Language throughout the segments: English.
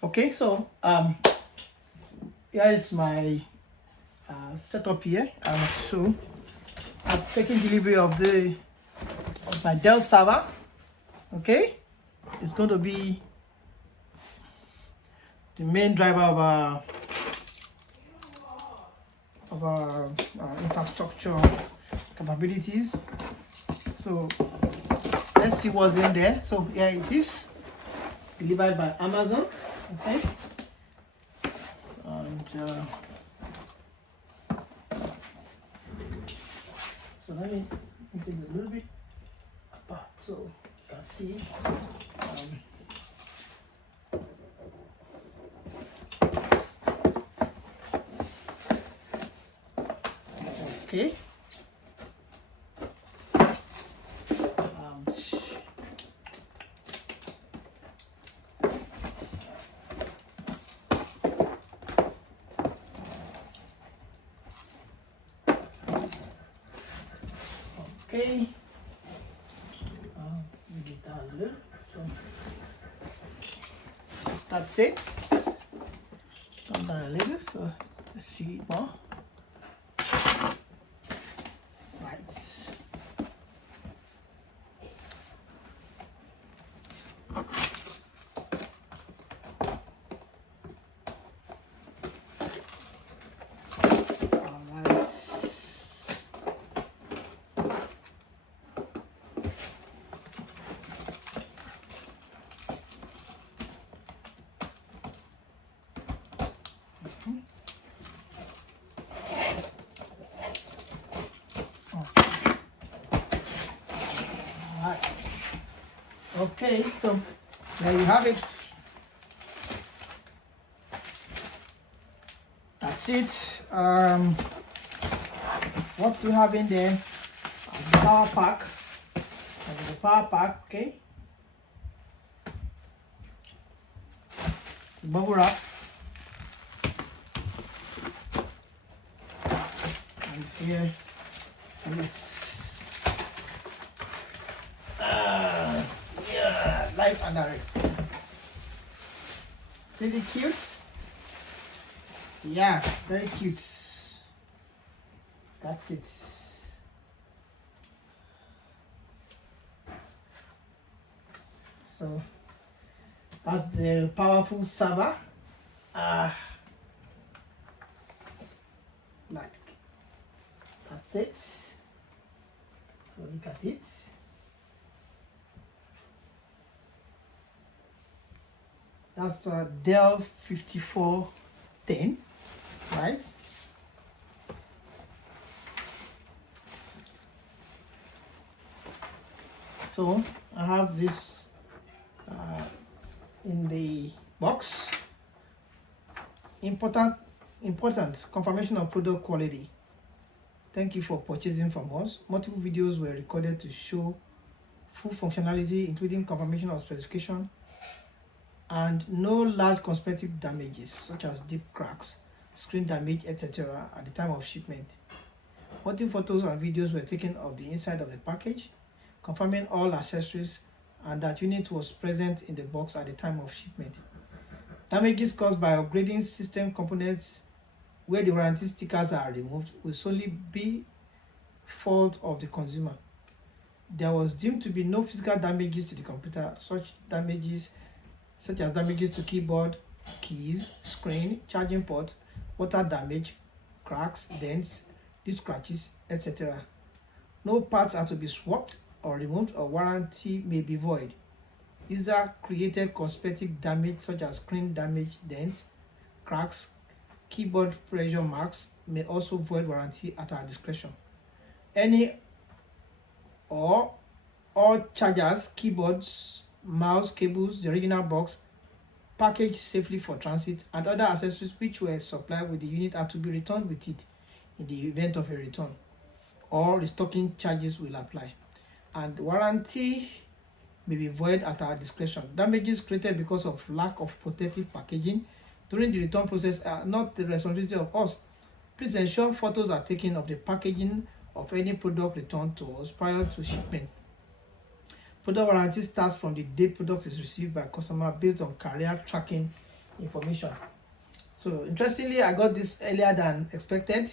Okay, so here is my setup here. So I'm taking delivery of my Dell server. Okay, it's going to be the main driver of our infrastructure capabilities. So let's see what's in there. So here it is, delivered by Amazon. Okay, and so let me make it a little bit apart so you can see. Okay. Okay. Get that a little. So that's it. Turn down a little so let's see it more. Right. Okay, so there you have it. That's it. What do you have in there? The power pack. The power pack, okay. Bubble wrap. And here is life and direct. Really cute. Yeah, very cute. That's it. So that's the powerful server. Like that's it. So look at it. That's a Dell 5410, right? So I have this in the box. Important confirmation of product quality. Thank you for purchasing from us. Multiple videos were recorded to show full functionality, including confirmation of specification, and no large cosmetic damages such as deep cracks, screen damage, etc. at the time of shipment. Multiple photos and videos were taken of the inside of the package, confirming all accessories and that unit was present in the box at the time of shipment. Damages caused by upgrading system components where the warranty stickers are removed will solely be fault of the consumer. There was deemed to be no physical damages to the computer, such as damages to keyboard, keys, screen, charging port, water damage, cracks, dents, deep scratches, etc. No parts are to be swapped or removed, or warranty may be void. User-created cosmetic damage such as screen damage, dents, cracks, keyboard pressure marks may also void warranty at our discretion. Any or all chargers, keyboards, mouse, cables, the original box, packaged safely for transit, and other accessories which were supplied with the unit are to be returned with it in the event of a return, or restocking charges will apply, and warranty may be void at our discretion. Damages created because of lack of protective packaging during the return process are not the responsibility of us. Please ensure photos are taken of the packaging of any product returned to us prior to shipment. Product warranty starts from the date product is received by customer based on carrier tracking information. So interestingly, I got this earlier than expected.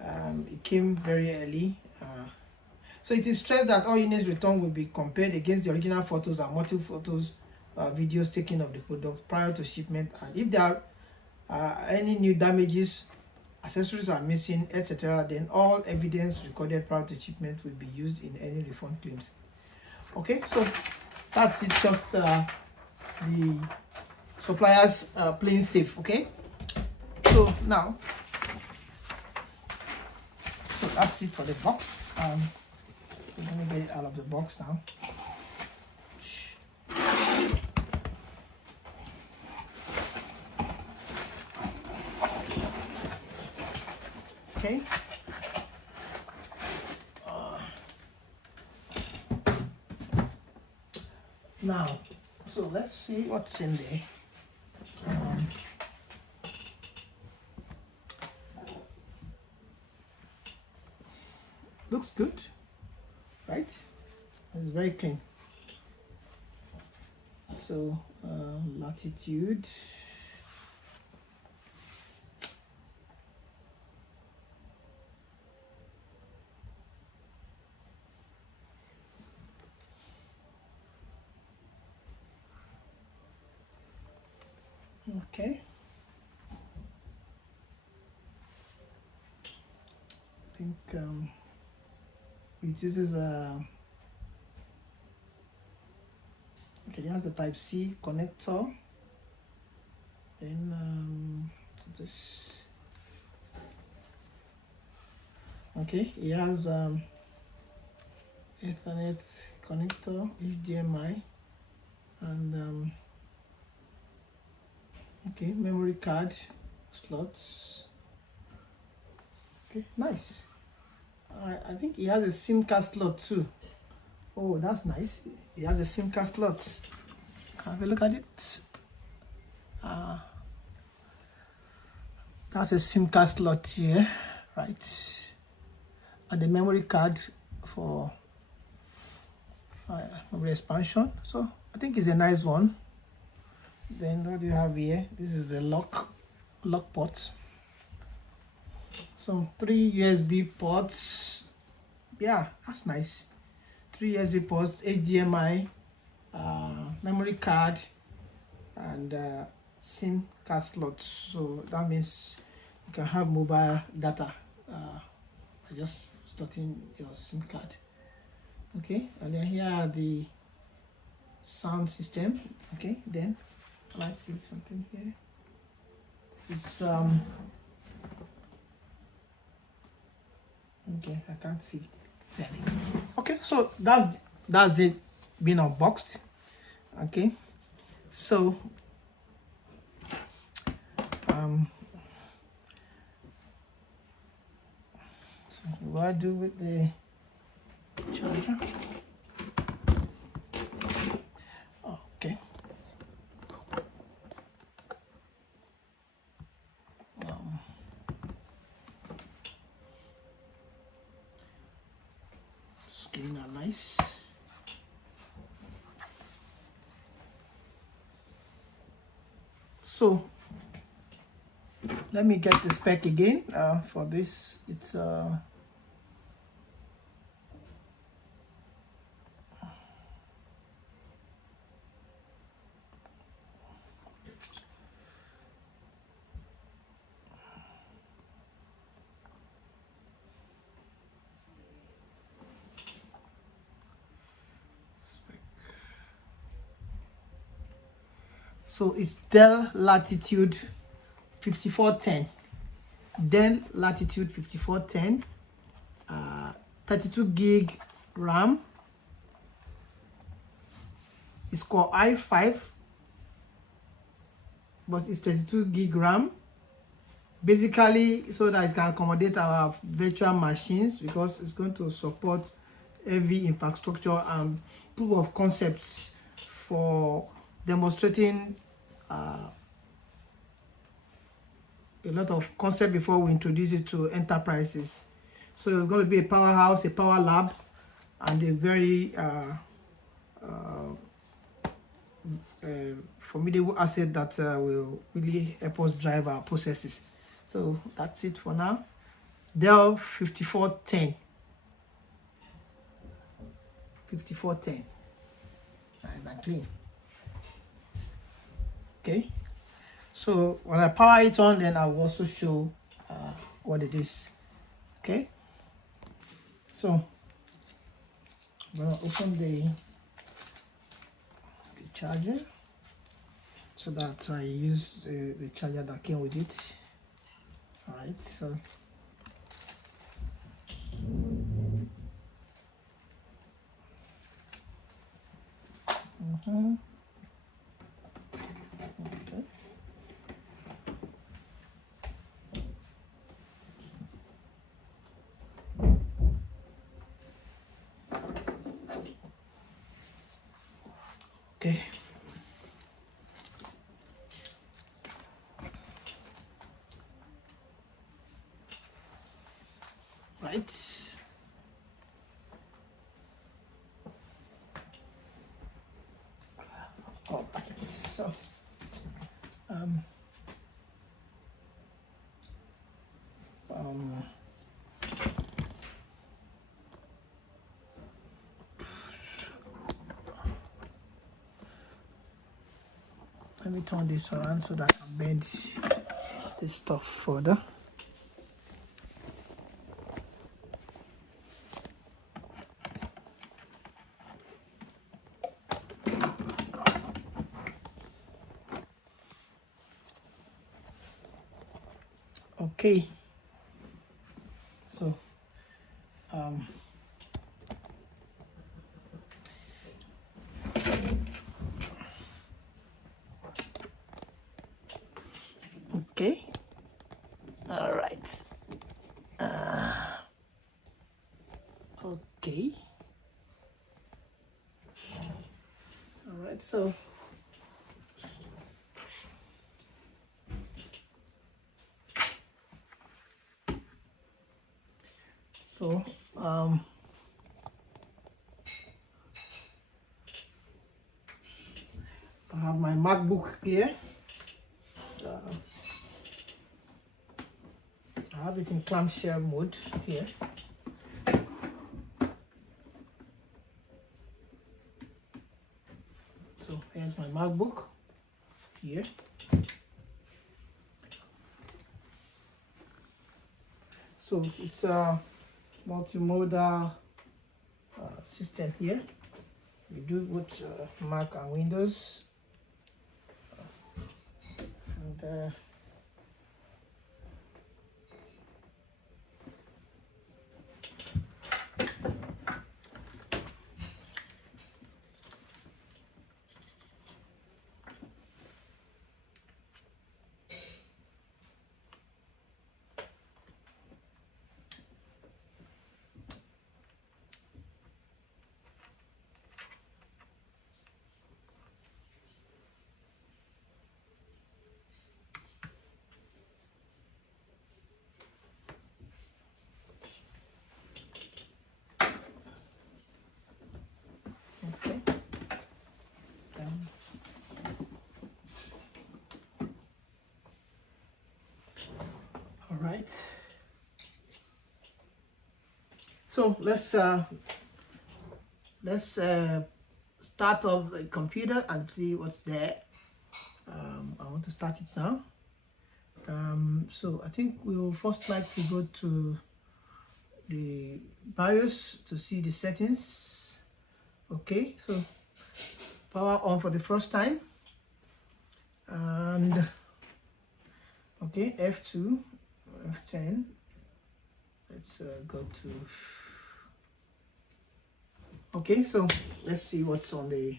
It came very early. So it is stressed that all units returned will be compared against the original photos and multiple photos, videos taken of the product prior to shipment, and if there are any new damages, accessories are missing, etc., then all evidence recorded prior to shipment will be used in any refund claims. Okay, so that's it. Just the suppliers playing safe. Okay, so now, so that's it for the box. So let me get it out of the box now. Okay. Now, so let's see what's in there. Looks good, right? It's very clean. So Latitude. Okay. I think it uses a okay, it has a type C connector. Then this, okay, it has Ethernet connector, HDMI, and okay, memory card slots. Okay, nice. I think it has a SIM card slot too. Oh, that's nice. It has a SIM card slot. Have a look at it. That's a SIM card slot here, right? And the memory card for memory expansion. So I think it's a nice one. Then what do you have here? This is a lock port. Some 3 USB ports. Yeah, that's nice. 3 USB ports, HDMI, memory card, and SIM card slots. So that means you can have mobile data. Just slotting your SIM card. Okay, and then here are the sound system. Okay, then I see something here. It's okay, I can't see. There. Okay, so that's it being unboxed. Okay, so what I do with the charger? Okay. Skin are nice. So let me get the spec again. For this, it's so it's Dell Latitude 5410. Dell Latitude 5410. 32 gig RAM. It's Core i5, but it's 32 gig RAM. Basically, so that it can accommodate our virtual machines, because it's going to support heavy infrastructure and proof of concepts for demonstrating a lot of concept before we introduce it to enterprises. So there's going to be a powerhouse, a power lab, and a very formidable asset that will really help us drive our processes. So that's it for now. Dell 5410. Nice and clean. Okay, so when I power it on, then I'll also show what it is. Okay, so I'm gonna open the charger so that I use the charger that came with it. All right, so okay. Okay. Right. All right. So let me turn this around so that I can bend this stuff further. Okay, so okay, all right, okay, all right, so I have my MacBook here. I have it in clamshell mode here. So here's my MacBook here. So it's a multimodal system here. We do both Mac and Windows. And okay. All right. So let's start off the computer and see what's there. I want to start it now. So I think we will first like to go to the BIOS to see the settings. Okay, so power on for the first time, and okay, F2, F10. Let's go to, okay, so let's see what's on the,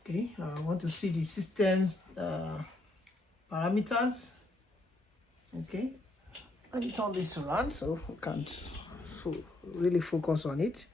okay, I want to see the system's parameters. Okay, let me turn this around so we can really focus on it.